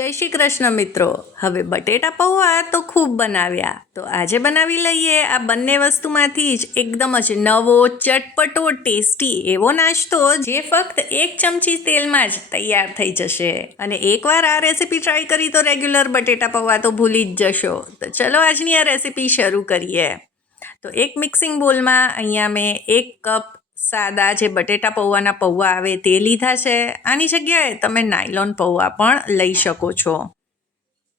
જય શ્રી કૃષ્ણ મિત્રો। હવે બટેટા પૌવા તો ખૂબ બનાવ્યા, તો આજે બનાવી લઈએ આ બંને વસ્તુમાંથી જ એકદમ જ નવો, ચટપટો, ટેસ્ટી એવો નાસ્તો જે ફક્ત 1 ચમચી તેલમાં જ તૈયાર થઈ જશે। અને એકવાર આ રેસીપી ટ્રાય કરી તો રેગ્યુલર બટેટા પૌવા તો ભૂલી જ જશો। તો ચલો આજની આ રેસીપી શરૂ કરીએ। તો એક મિક્સિંગ બોલમાં અહીંયા મેં 1 કપ સાદા જે બટેટા પૌવાના પૌવા આવે તે લીધા છે। આની જગ્યાએ તમે નાયલોન પૌવા પણ લઈ શકો છો।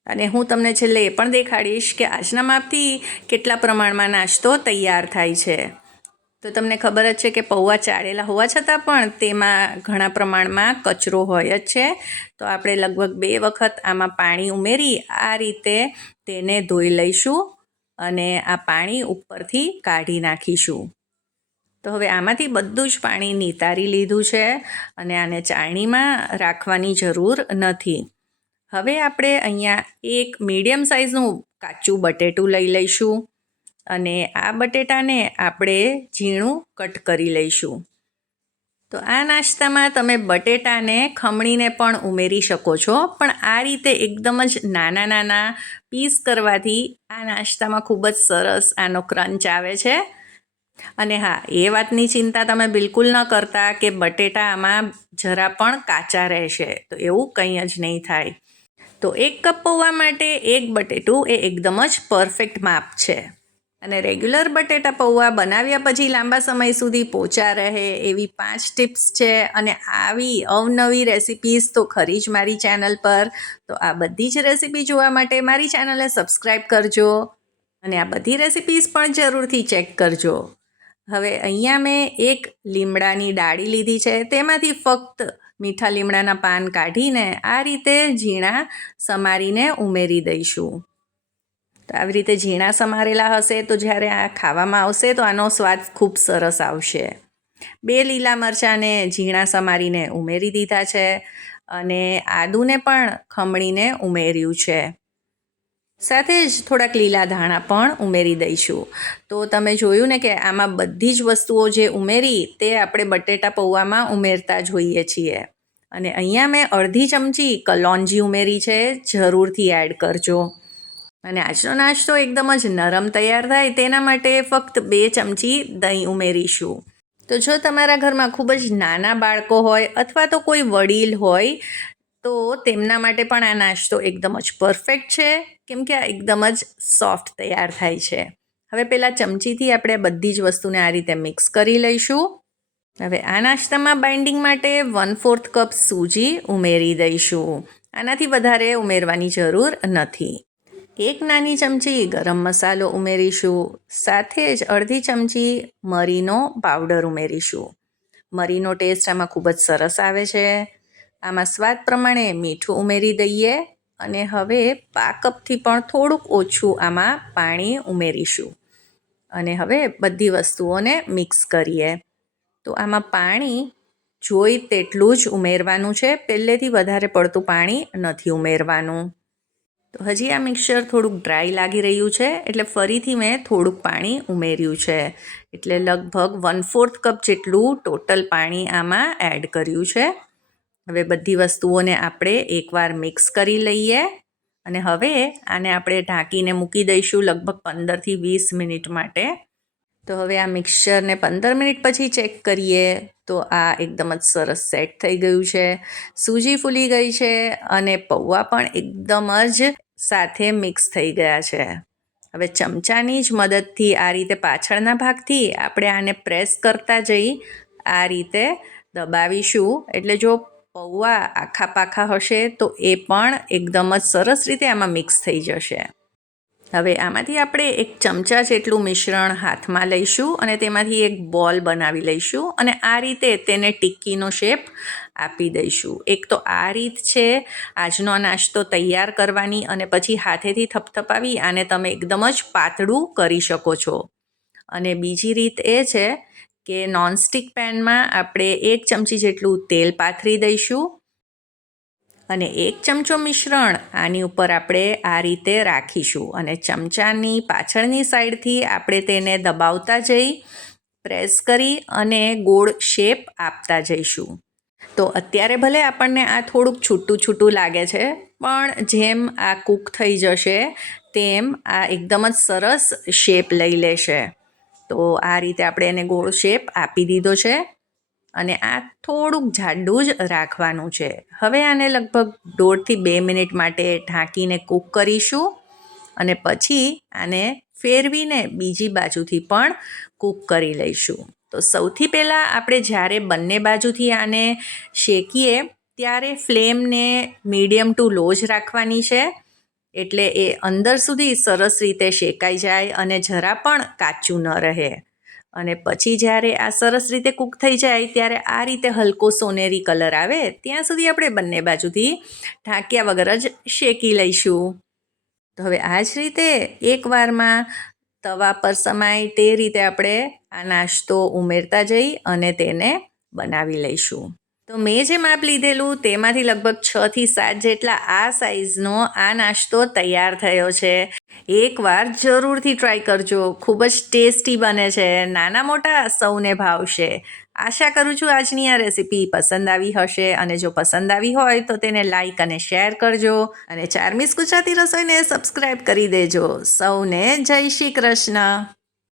અને હું તમને છેલ્લે એ પણ દેખાડીશ કે આજના માપથી કેટલા પ્રમાણમાં નાસ્તો તૈયાર થાય છે। તો તમને ખબર જ છે કે પૌવા ચાળેલા હોવા છતાં પણ તેમાં ઘણા પ્રમાણમાં કચરો હોય જ છે। તો આપણે લગભગ 2 વખત આમાં પાણી ઉમેરી આ રીતે તેને ધોઈ લઈશું અને આ પાણી ઉપરથી કાઢી નાખીશું। તો હવે આમાંથી બધું જ પાણી નિતારી લીધું છે અને આને ચાળણીમાં રાખવાની જરૂર નથી। હવે આપણે અહીંયા એક મીડિયમ સાઇઝનું કાચું બટેટું લઈ લઈશું અને આ બટેટાને આપણે ઝીણું કટ કરી લઈશું। તો આ નાસ્તામાં તમે બટેટાને ખમણીને પણ ઉમેરી શકો છો, પણ આ રીતે એકદમ જ નાના નાના પીસ કરવાથી આ નાસ્તામાં ખૂબ જ સરસ આનો ક્રંચ આવે છે। અને હા, એ વાતની ચિંતા તમે બિલકુલ ન કરતા કે બટેટા આમાં જરા પણ કાચા રહેશે, તો એવું કંઈ જ નહીં થાય। તો 1 કપ પૌવા માટે 1 બટેટું એ એકદમ જ પરફેક્ટ માપ છે। અને રેગ્યુલર બટેટા પૌવા બનાવ્યા પછી લાંબા સમય સુધી પોચા રહે એવી 5 ટિપ્સ છે। અને આવી અવનવી રેસિપીઝ તો ખરી જ મારી ચેનલ પર। તો આ બધી જ રેસિપી જોવા માટે મારી ચેનલને સબસ્ક્રાઈબ કરજો અને આ બધી રેસિપીઝ પણ જરૂરથી ચેક કરજો। હવે અહીંયા મેં 1 લીમડાની ડાળી લીધી છે, તેમાંથી ફક્ત મીઠા લીમડાના પાન કાઢીને આ રીતે ઝીણા સમારીને ઉમેરી દઈશું। તો આવી રીતે ઝીણા સમારેલા હશે તો જ્યારે આ ખાવામાં આવશે તો આનો સ્વાદ ખૂબ સરસ આવશે। 2 લીલા મરચાંને ઝીણા સમારીને ઉમેરી દીધા છે અને આદુને પણ ખમણીને ઉમેર્યું છે। સાથે જ થોડાક લીલા ધાણા પણ ઉમેરી દઈશું। તો તમે જોયું ને કે આમાં બધી જ વસ્તુઓ જે ઉમેરી તે આપણે બટેટા પૌવામાં ઉમેરતા જ હોઈએ છીએ। અને અહીંયા મેં અડધી ચમચી કલોંજી ઉમેરી છે, જરૂરથી એડ કરજો। અને આજનો નાસ્તો એકદમ જ નરમ તૈયાર થાય તેના માટે ફક્ત 2 ચમચી દહીં ઉમેરીશું। તો જો તમારા ઘરમાં ખૂબ જ નાના બાળકો હોય અથવા તો કોઈ વડીલ હોય તો તેમના માટે પણ આ નાસ્તો એકદમ જ પરફેક્ટ છે, કેમ કે આ એકદમ જ સોફ્ટ તૈયાર થાય છે। હવે પહેલાં ચમચીથી આપણે બધી જ વસ્તુને આ રીતે મિક્સ કરી લઈશું। હવે આ નાસ્તામાં બાઇન્ડિંગ માટે 1/4 કપ સૂજી ઉમેરી દઈશું। આનાથી વધારે ઉમેરવાની જરૂર નથી। 1 નાની ચમચી ગરમ મસાલો ઉમેરીશું, સાથે જ અડધી ચમચી મરીનો પાવડર ઉમેરીશું। મરીનો ટેસ્ટ આમાં ખૂબ જ સરસ આવે છે। આમાં સ્વાદ પ્રમાણે મીઠું ઉમેરી દઈએ અને હવે પા કપથી પણ થોડુંક ઓછું આમાં પાણી ઉમેરીશું અને હવે બધી વસ્તુઓને મિક્સ કરીએ। તો આમાં પાણી જોઈ તેટલું જ ઉમેરવાનું છે, પહેલેથી વધારે પડતું પાણી નથી ઉમેરવાનું। તો હજી આ મિક્સચર થોડુંક ડ્રાય લાગી રહ્યું છે એટલે ફરીથી મેં થોડુંક પાણી ઉમેર્યું છે, એટલે લગભગ 1/4 કપ જેટલું ટોટલ પાણી આમાં એડ કર્યું છે। હવે બધી વસ્તુઓને આપણે એકવાર મિક્સ કરી લઈએ અને હવે આને આપણે ઢાંકીને મૂકી દઈશું લગભગ 15થી 20 મિનિટ માટે। તો હવે આ મિક્સચરને 15 મિનિટ પછી ચેક કરીએ તો આ એકદમ જ સરસ સેટ થઈ ગયું છે। સૂજી ફૂલી ગઈ છે અને પૌવા પણ એકદમ જ સાથે મિક્સ થઈ ગયા છે। હવે ચમચાની જ મદદથી આ રીતે પાછળના ભાગથી આપણે આને પ્રેસ કરતા જઈ આ રીતે દબાવીશું, એટલે જો પૌવા આખા પાખા હશે તો એ પણ એકદમ જ સરસ રીતે આમાં મિક્સ થઈ જશે। હવે આમાંથી આપણે 1 ચમચા જેટલું મિશ્રણ હાથમાં લઈશું અને તેમાંથી એક બોલ બનાવી લઈશું અને આ રીતે તેને ટિક્કીનો શેપ આપી દઈશું। એક તો આ રીત છે આજનો નાસ્તો તૈયાર કરવાની અને પછી હાથેથી થપથપાવી આને તમે એકદમ જ પાતળું કરી શકો છો। અને બીજી રીત એ છે કે નોનસ્ટિક પેનમાં આપણે 1 ચમચી જેટલું તેલ પાથરી દઈશું અને 1 ચમચો મિશ્રણ આની ઉપર આપણે આ રીતે રાખીશું અને ચમચાની પાછળની સાઈડથી આપણે તેને દબાવતા જઈ પ્રેસ કરી અને ગોળ શેપ આપતા જઈશું। તો અત્યારે ભલે આપણને આ થોડુંક છૂટું છૂટું લાગે છે, પણ જેમ આ કૂક થઈ જશે તેમ આ એકદમ જ સરસ શેપ લઈ લેશે. તો આ રીતે આપણે એને ગોળ શેપ આપી દીધો છે અને આ થોડુંક જાડું જ રાખવાનું છે. હવે આને લગભગ 1.5 થી 2 મિનિટ માટે ઢાંકીને કૂક કરીશું અને પછી આને ફેરવીને બીજી બાજુથી પણ કૂક કરી લઈશું. તો સૌથી પહેલાં આપણે જ્યારે બંને બાજુથી આને શેકીએ ત્યારે ફ્લેમને મીડિયમ ટુ લો જ રાખવાની છે, એટલે એ અંદર સુધી સરસ રીતે શેકાઈ જાય અને જરા પણ કાચું ન રહે. અને પછી જ્યારે આ સરસ રીતે કૂક થઈ જાય ત્યારે આ રીતે હલકો સોનેરી કલર આવે ત્યાં સુધી આપણે બંને બાજુથી ઢાંક્યા વગર જ શેકી લઈશું. તો હવે આ જ રીતે એકવારમાં તવા પર સમાય તે રીતે આપણે આ નાસ્તો ઉમેરતા જઈ અને તેને બનાવી લઈશું. તો મેં જે માપ લીધેલું તેમાંથી લગભગ 6 થી 7 જેટલા આ સાઇઝનો આ નાસ્તો તૈયાર થયો છે. એકવાર જરૂરથી ટ્રાય કરજો, ખૂબ જ ટેસ્ટી બને છે, નાના મોટા સૌને ભાવશે. આશા કરું છું આજની આ રેસીપી પસંદ આવી હશે અને જો પસંદ આવી હોય તો તેને લાઈક અને શેર કરજો અને ચાર્મિસ ગુજરાતી રસોઈને સબસ્ક્રાઈબ કરી દેજો. સૌને જય શ્રી કૃષ્ણ.